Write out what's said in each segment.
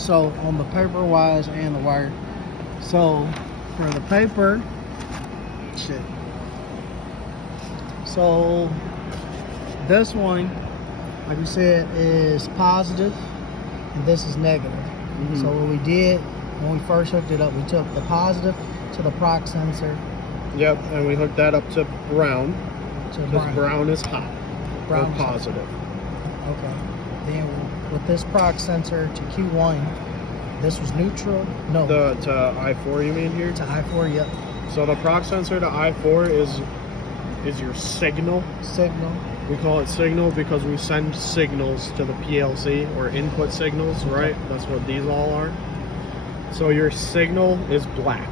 So on the paper wise and the wire. So for the paper, shit. So this one, like we said, is positive, and this is negative. So what we did when we first hooked it up, we took the positive to the proc sensor. Yep, and we hooked that up to brown. Because brown is hot. Brown or positive. Okay. Then with this proc sensor to Q1, this was neutral. No. To I4 you mean here? To I4, yep. So the proc sensor to I4 is your signal. Signal. We call it signal because we send signals to the PLC, or input signals, right? That's what these all are. So your signal is black.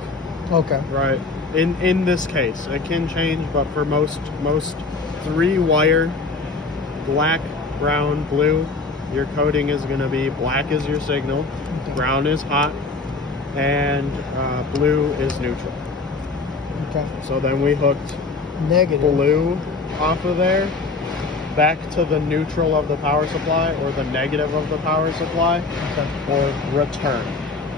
Okay. Right. In this case, it can change, but for most 3-wire black, brown, blue, your coding is going to be black is your signal, brown is hot, and blue is neutral. Okay. So then we hooked negative blue off of there back to the neutral of the power supply, or the negative of the power supply, or return.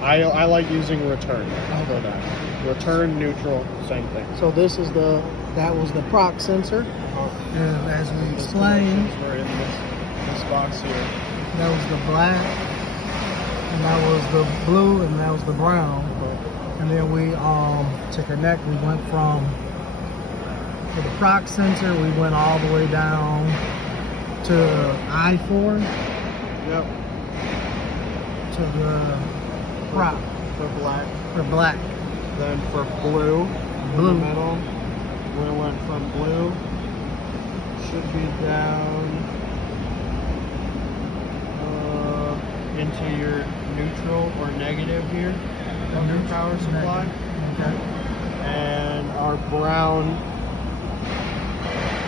I like using return for that. Return, neutral, same thing. So that was the proc sensor. As we explained, we're in this box here. That was the black, and that was the blue, and that was the brown. And then we to connect, we went from for the proc sensor, we went all the way down to I4. Yep. To the prop. For black. For black. Then for blue. In the middle. We went from blue. Should be down into your neutral or negative here of your power supply. Okay. And our brown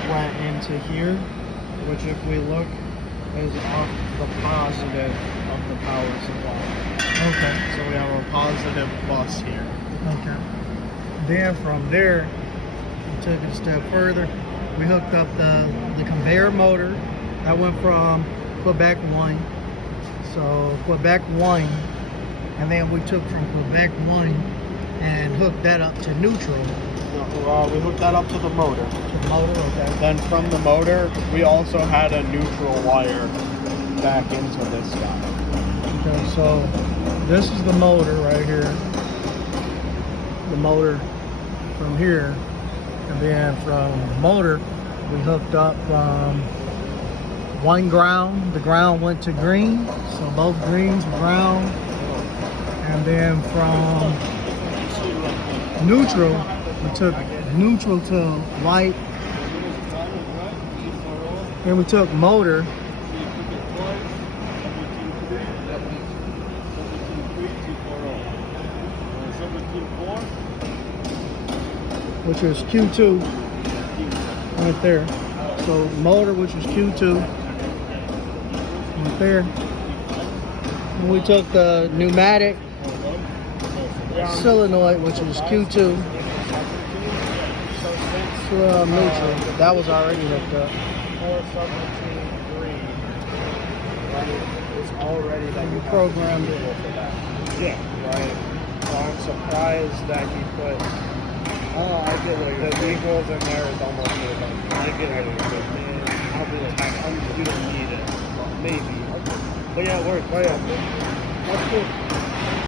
went into here, which if we look is off the positive of the power supply. Okay. So we have a positive bus here. Okay. Then from there, we took it a step further. We hooked up the conveyor motor. That went from Quebec 1. So Quebec 1, and then we took from Quebec 1 and hooked that up to neutral. We hooked that up to the motor. To the motor, okay. Then from the motor, we also had a neutral wire back into this guy. Okay, so this is the motor right here. The motor from here. And then from the motor, we hooked up one ground. The ground went to green. So both greens were ground. And then from neutral, we took neutral to white. Then we took motor. Which is Q2 right there. So motor, which is Q2 right there. And we took the pneumatic solenoid, which is Q2. Neutral. That was already hooked up. It's already that you programmed it. Yeah, right. So I'm surprised that he put I get what you're the equals in there is almost done. I get what you're saying. I'll be like, you don't need it. Maybe. But yeah, it works. Oh yeah. That's cool.